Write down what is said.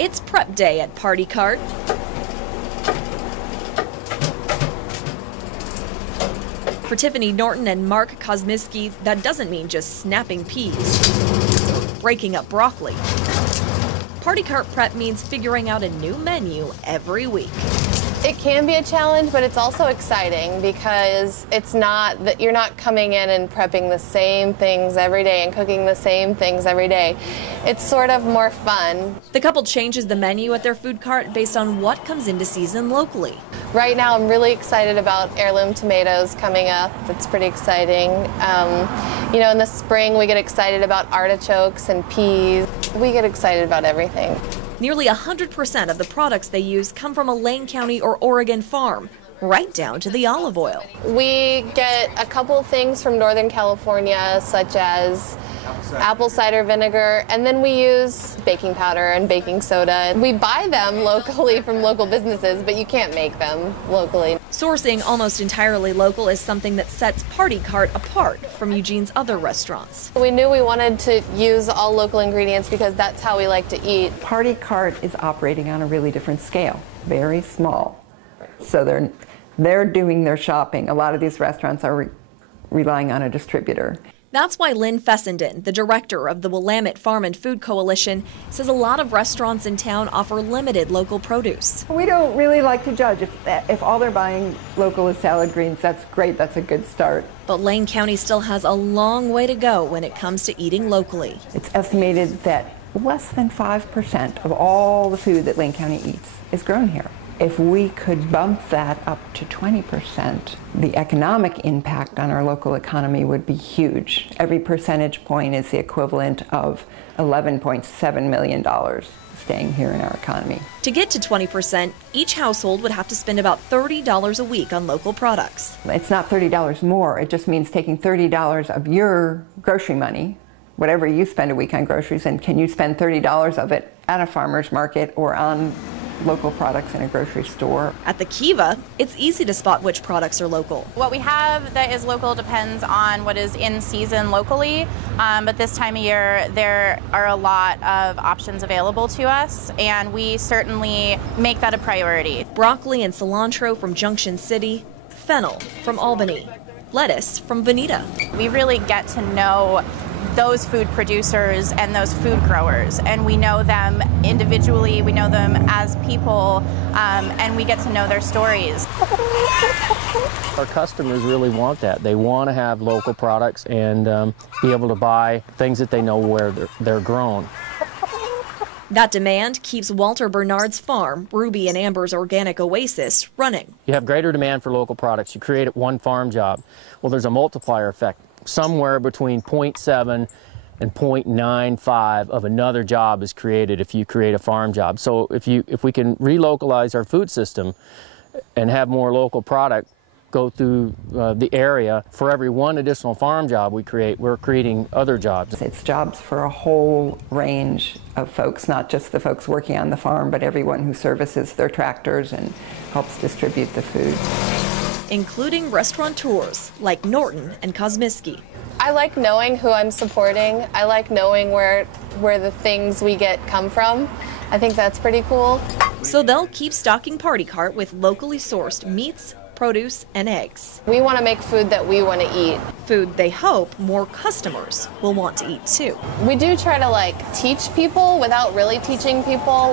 It's prep day at Party Cart. For Tiffany, Norton, and Mark Kosmicki, that doesn't mean just snapping peas, breaking up broccoli. Party Cart prep means figuring out a new menu every week. It can be a challenge, but it's also exciting because it's not that you're not coming in and prepping the same things every day and cooking the same things every day. It's sort of more fun. The couple changes the menu at their food cart based on what comes into season locally. Right now, I'm really excited about heirloom tomatoes coming up. It's pretty exciting. You know, in the spring, we get excited about artichokes and peas. We get excited about everything. Nearly 100% of the products they use come from a Lane County or Oregon farm, right down to the olive oil. We get a couple things from Northern California, such as apple cider vinegar, and then we use baking powder and baking soda. We buy them locally from local businesses, but you can't make them locally. Sourcing almost entirely local is something that sets Party Cart apart from Eugene's other restaurants. We knew we wanted to use all local ingredients because that's how we like to eat. Party Cart is operating on a really different scale, very small. So they're doing their shopping. A lot of these restaurants are relying on a distributor. That's why Lynn Fessenden, the director of the Willamette Farm and Food Coalition, says a lot of restaurants in town offer limited local produce. We don't really like to judge. If all they're buying local is salad greens, that's great. That's a good start. But Lane County still has a long way to go when it comes to eating locally. It's estimated that less than 5% of all the food that Lane County eats is grown here. If we could bump that up to 20%, the economic impact on our local economy would be huge. Every percentage point is the equivalent of $11.7 million staying here in our economy. To get to 20%, each household would have to spend about $30 a week on local products. It's not $30 more, it just means taking $30 of your grocery money, whatever you spend a week on groceries, and can you spend $30 of it at a farmer's market or on local products in a grocery store. At the Kiva, it's easy to spot which products are local. What we have that is local depends on what is in season locally, but this time of year there are a lot of options available to us, and we certainly make that a priority. Broccoli and cilantro from Junction City, fennel from Albany, lettuce from Veneta. We really get to know those food producers and those food growers, and we know them individually, we know them as people, and we get to know their stories. Our customers really want that. They want to have local products and be able to buy things that they know where they're grown. That demand keeps Walter Bernard's farm, Ruby and Amber's Organic Oasis, running. You have greater demand for local products. You create one farm job. Well, there's a multiplier effect. Somewhere between 0.7 and 0.95 of another job is created if you create a farm job. So if we can relocalize our food system and have more local product go through the area, for every one additional farm job we create, we're creating other jobs. It's jobs for a whole range of folks, not just the folks working on the farm, but everyone who services their tractors and helps distribute the food. Including restaurateurs like Norton and Kosmicki. I like knowing who I'm supporting. I like knowing where the things we get come from. I think that's pretty cool. So they'll keep stocking Party Cart with locally sourced meats, produce, and eggs. We want to make food that we want to eat. Food they hope more customers will want to eat too. We do try to teach people without really teaching people.